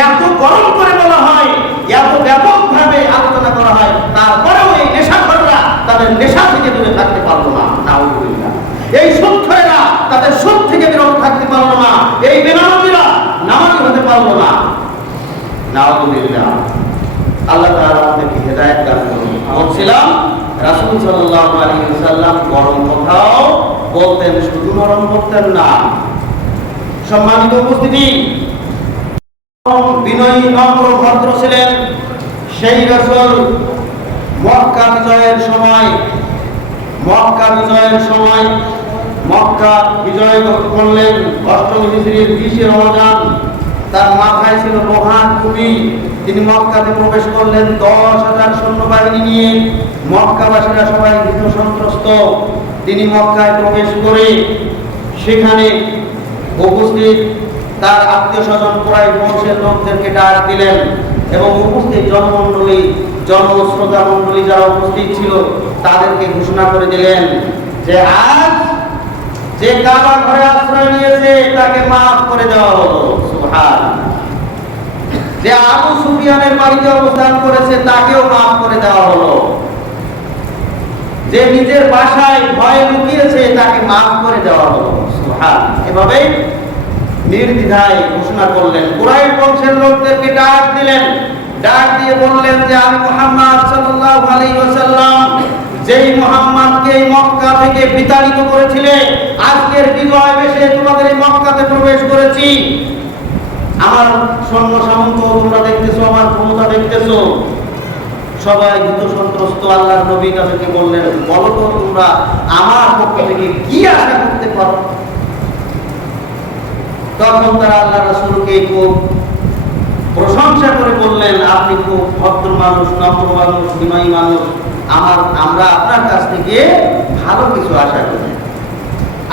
এত গরম করে বলা হয়, এত ব্যাপকভাবে আলোচনা করা হয়, তারপরেও এই নেশাখোররা তাদের নেশা থেকে দূরে থাকতে পারলো না। নাউযুবিল্লাহ। এই সুদখোরেরা তাদের সুদ থেকে বিরত থাকতে পারলো না, এই বেনামাজিরা নামাজি হতে পারলো না। নাউযুবিল্লাহ। আল্লাহ তাআলা আমাদেরকে হেদায়েত দান করুন। বলছিলাম রাসূল সাল্লাল্লাহু আলাইহি ওয়াসাল্লাম গরম কথাও বলতেন, শুধু নরম বলতেন না। সম্মানিত উপস্থিতি, বিনয়ী নম্র ভদ্র ছিলেন সেই রাসূল। মক্কা বিজয়ের সময় মক্কা বিজয় করলেন ৮ম হিজরির ২০ রমজান। তার মাথায় ছিল লোহার টুপি। তিনি মক্কাতে প্রবেশ করলেন ১০,০০০ সৈন্যবাহিনী নিয়ে। মক্কাবাসীরা সবাই ভীত সন্ত্রস্ত। তিনি মক্কায় প্রবেশ করে সেখানে উপস্থিত তার আত্মীয় স্বজন কুরাইশ বংশের লোকদেরকে ডাক দিলেন এবং উপস্থিত জনমণ্ডলী, জনশ্রোতা মণ্ডলী যারা উপস্থিত ছিল তাদেরকে ঘোষণা করে দিলেন যে আজ যে কাবা ঘরে আশ্রয় নিয়েছে তাকে মাফ করে দেওয়া হলো। সুবহানাল্লাহ। যে আবু সুফিয়ানের বাড়িতে অবস্থান করেছে তাকেও মাফ করে দেওয়া হলো। যে নিজের বাসায় ভয়ে লুকিয়েছে তাকে মাফ করে দেওয়া হলো। সুবহানাল্লাহ। এভাবে নির্দ্বিধায় ঘোষণা করলেন। কুরাইশ বংশের লোকদেরকে ডাক দিলেন, ডাক দিয়ে বললেন যে আমি মুহাম্মদ সাল্লাল্লাহু আলাইহি ওয়াসাল্লাম, যেই মুহাম্মদকে এই মক্কা থেকে বিতাড়িত করেছিলে, আজকের বিজয় বেশে তোমাদের এই মক্কাতে প্রবেশ করেছি। আমার সৈন্য সামন্ত তোমরা দেখতেছো, আমার ক্ষমতা দেখতেছো। সবাই ভীত সন্ত্রস্ত। আল্লাহর নবী তাদেরকে বললেন, বলো তো তোমরা আমার পক্ষ থেকে কি আশা করতে পারো? তখন তারা আল্লাহ রাসূলকে খুব প্রশংসা করে বললেন, আপনি খুব ভদ্র মানুষ, নম্র মানুষ, বিনয়ী মানুষ, আমরা আপনার কাছ থেকে ভালো কিছু আশা করি।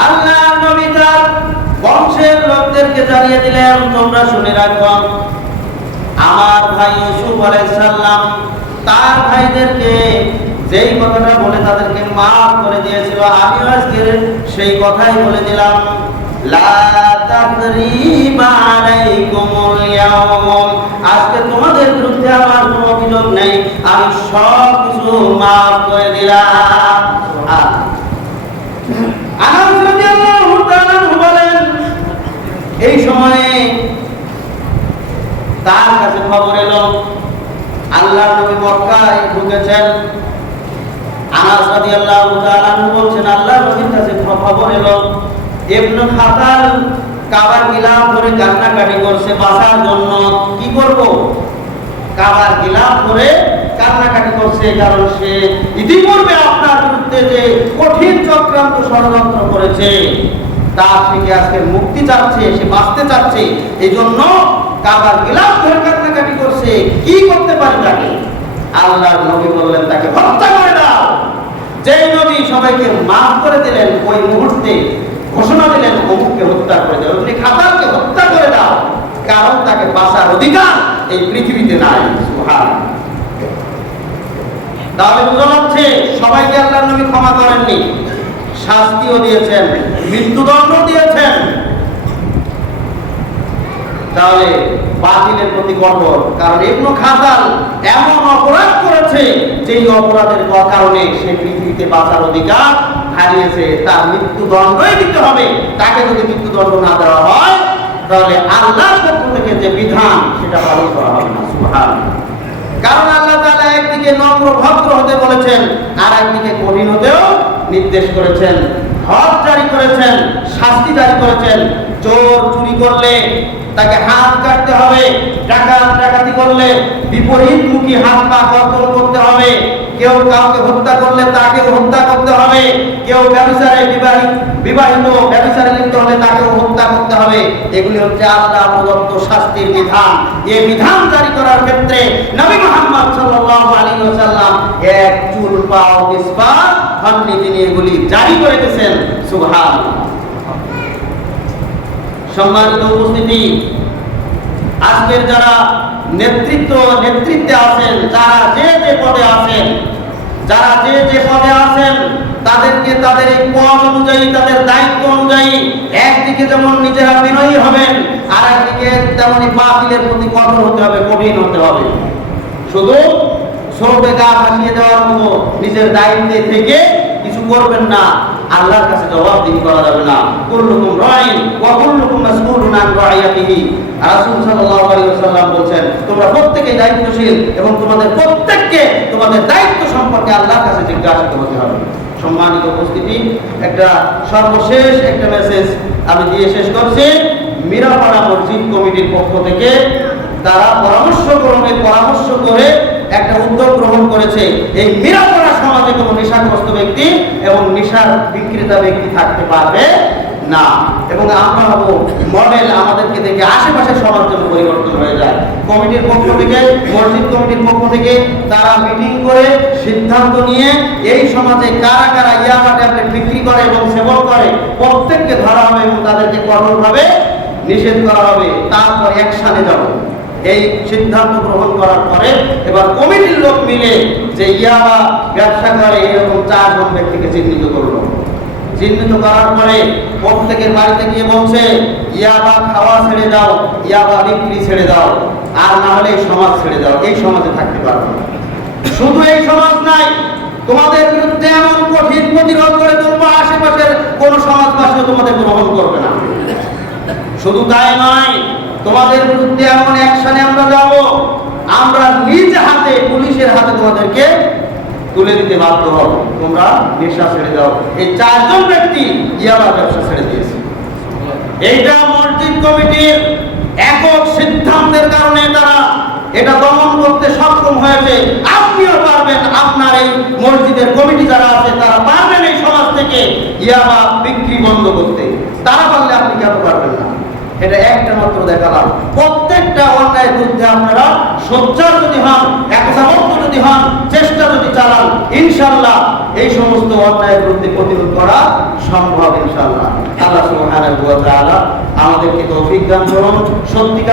আল্লাহর নবী তার বংশের লোকদেরকে জানিয়ে দিলেন, তোমরা শুনে রাখো, আমার ভাই ইউসুফ আলাইহিস সালাম তার ভাইদেরকে যেই কথাটা বলে তাদেরকে মাফ করে দিয়েছিল, আমিও আজকে সেই কথাই বলে দিলাম। লা তাকরিবা আলাইকুমুল ইয়াওম, আজকে তোমাদের বিরুদ্ধে আমার কোনো অভিযোগ নেই, আমি সব কিছু মাফ করে দিলাম। আনাস রাদিয়াল্লাহু তাআলা বলেন, এই সময়ে তার কাছে খবর এলো আল্লাহর নবী মক্কায় ঢুকেছেন। আনাস রাদিয়াল্লাহু তাআলা আনহু বলছেন আল্লাহর নবীর কাছে খবর এলো ইবনে খাতাল কাবার গিলাফ ধরে কান্নাকাটি করছে বাঁচার জন্য। কি করব? কাবার গিলাফ ধরে কান্নাকাটি করছে, কারণ সে ইতিপূর্বে আপনার বিরুদ্ধে যে কঠিন চক্রান্ত ষড়যন্ত্র করেছে তার থেকে আজকে মুক্তি চাচ্ছে, সে বাঁচতে চাচ্ছে, এই জন্য কাবার গিলাফ ধরে কান্নাকাটি করছে। কি করতে পারি তাকে? আল্লাহর নবী বললেন তাকে হত্যা করে দাও। যেই নবী সবাইকে মাফ করে দিলেন ওই মুহূর্তে ঘোষণা দিলেন অমুককে হত্যা করে দাও, তুমি খাতালকে হত্যা করে দাও, কারণ তাকে বাঁচার অধিকার এই পৃথিবীতে নাই। সুবহানাল্লাহ। তাহলে বোঝা যাচ্ছে সবাইকে আল্লাহর নবী ক্ষমা করেননি, শাস্তিও দিয়েছেন, মৃত্যুদণ্ড দিয়েছেন। তাহলে বাতিলের প্রতি কঠোর, কারণ ইবনে খাতাল এমন অপরাধ করেছে যেই অপরাধের কারণে সে পৃথিবীতে বাঁচার অধিকার হারিয়েছে, তার মৃত্যুদণ্ডই দিতে হবে। তাকে যদি মৃত্যুদণ্ড না দেওয়া হয় তাহলে আল্লাহর পক্ষ থেকে যে বিধান সেটা পালন করা হবে না। সুবহানাল্লাহ। কারণ আল্লাহ তাআলা একদিকে নম্র ভদ্র হতে বলেছেন আর একদিকে কঠিন হতেও নির্দেশ করেছেন, হদ জারি করেছেন, শাস্তি জারি করেছেন। চোর চুরি করলে তাকে হাত কাটতে হবে, ডাকাত ডাকাতি করলে বিপরীতমুখী হাত পা কর্তন করতে হবে, কেউ কাউকে হত্যা করলে তাকে হত্যা করতে হবে, কেউ ব্যভিচারে বিবাহিত ব্যভিচারে লিপ্ত হলে তাকেও হত্যা করতে হবে। এগুলি হচ্ছে আল্লাহ প্রদত্ত শাস্তির বিধান। এই বিধান জারি করার ক্ষেত্রে নবী মুহাম্মদ সাল্লাল্লাহু আলাইহি ওয়াসাল্লাম এক চুল পাও পিছপা হননি, তিনি এগুলি জারি করে দিয়েছেন। সুবহানাল্লাহ। সম্মানিত উপস্থিতি, আজকের যারা নেতৃত্বে আছেন, যারা যে পদে আছেন, তাদেরকে তাদের এই পদ অনুযায়ী, তাদের দায়িত্ব অনুযায়ী একদিকে যেমন নিজেরা বিনয়ী হবেন আর একদিকে তেমনি বাতিলের প্রতি কঠোর হতে হবে, কঠিন হতে হবে। শুধু স্রোতে গা ভাসিয়ে দেওয়ার মতো নিজের দায়িত্বে থেকে কিছু করবেন না, আল্লাহর কাছে জবাবদিহি করা যাবে না। কুল্লুকুম রাইন ওয়া কুল্লুকুম মাসউলুন আন রাইয়াতিহি। রাসূল সাল্লাল্লাহু আলাইহি ওয়াসাল্লাম বলেন তোমরা প্রত্যেকেই দায়িত্বশীল এবং তোমাদের প্রত্যেককে তোমাদের দায়িত্ব সম্পর্কে আল্লাহর কাছে জিজ্ঞাসা করতে হবে। সম্মানিত উপস্থিতি, একটা সর্বশেষ একটা মেসেজ আমি দিয়ে শেষ করছি। মিরাপাড়া মসজিদ কমিটির পক্ষ থেকে তারা পরামর্শ করে একটা উদ্যোগ গ্রহণ করেছে। এই মিরাপাড়া সমাজে কোনো নেশাগ্রস্ত ব্যক্তি এবং নেশার বিক্রেতা ব্যক্তি থাকতে পারবে না, এবং আমরা হব মডেল, আমাদেরকে দেখে আশেপাশের সবার জন্য পরিবর্তন হয়ে যায়। কমিটির পক্ষ থেকে, মসজিদ কমিটির পক্ষ থেকে তারা মিটিং করে সিদ্ধান্ত নিয়ে এই সমাজে কারা কারা ইয়াবা ট্যাবলেট বিক্রি করে এবং সেবন করে প্রত্যেককে ধরা হবে এবং তাদেরকে কঠোরভাবে নিষেধ করা হবে। তারপর অ্যাকশনে যাব। এই সিদ্ধান্ত গ্রহণ করার পরে এবার কমিটির লোক মিলে যে ইয়াবা ব্যবসা করে এরকম 4 জন ব্যক্তিকে চিহ্নিত করলো। চিহ্নিত করার পরে প্রত্যেকের বাড়িতে গিয়ে বলছে ইয়াবা খাওয়া ছেড়ে দাও, ইয়াবা বিক্রি ছেড়ে দাও, আর না হলে এই সমাজ ছেড়ে দাও, এই সমাজে থাকতে পারবে না। শুধু এই সমাজ নাই, তোমাদের বিরুদ্ধে এমন কঠিন প্রতিরোধ করে তুলবো আশেপাশের কোন সমাজবাসী তোমাদের গ্রহণ করবে না। শুধু তাই নয়, তোমাদের বিরুদ্ধে এমন অ্যাকশনে আমরা যাব, আমরা নিজ হাতে পুলিশের হাতে তোমাদেরকে তুলে দিতে বাধ্য হব। তোমরা নেশা ছেড়ে দাও। এই 4 জন ব্যক্তি ইয়াবা ব্যবসা ছেড়ে দিয়েছে। এইটা মসজিদ কমিটির একক সিদ্ধান্তের কারণে তারা এটা দমন করতে সক্ষম হয়েছে। আপনিও পারবেন, আপনার এই মসজিদের কমিটি যারা আছে তারা পারবেন এই সমাজ থেকে ইয়াবা বিক্রি বন্ধ করতে। তারা পারলে আপনি কেন পারবেন না? এটা একটা মাত্র দেখালাম। প্রত্যেকটা অন্যায়ের বিরুদ্ধে আপনারা সোচ্চার যদি হন, একতাবদ্ধ যদি হন, চেষ্টা যদি চালান, ইনশাআল্লাহ এই সমস্ত অন্যায়ের বিরুদ্ধে প্রতিরোধ করা সম্ভব ইনশাআল্লাহ। আল্লাহ সুবহানাহু ওয়া তাআলা আমাদেরকে তৌফিক দান করুন। সত্যিকার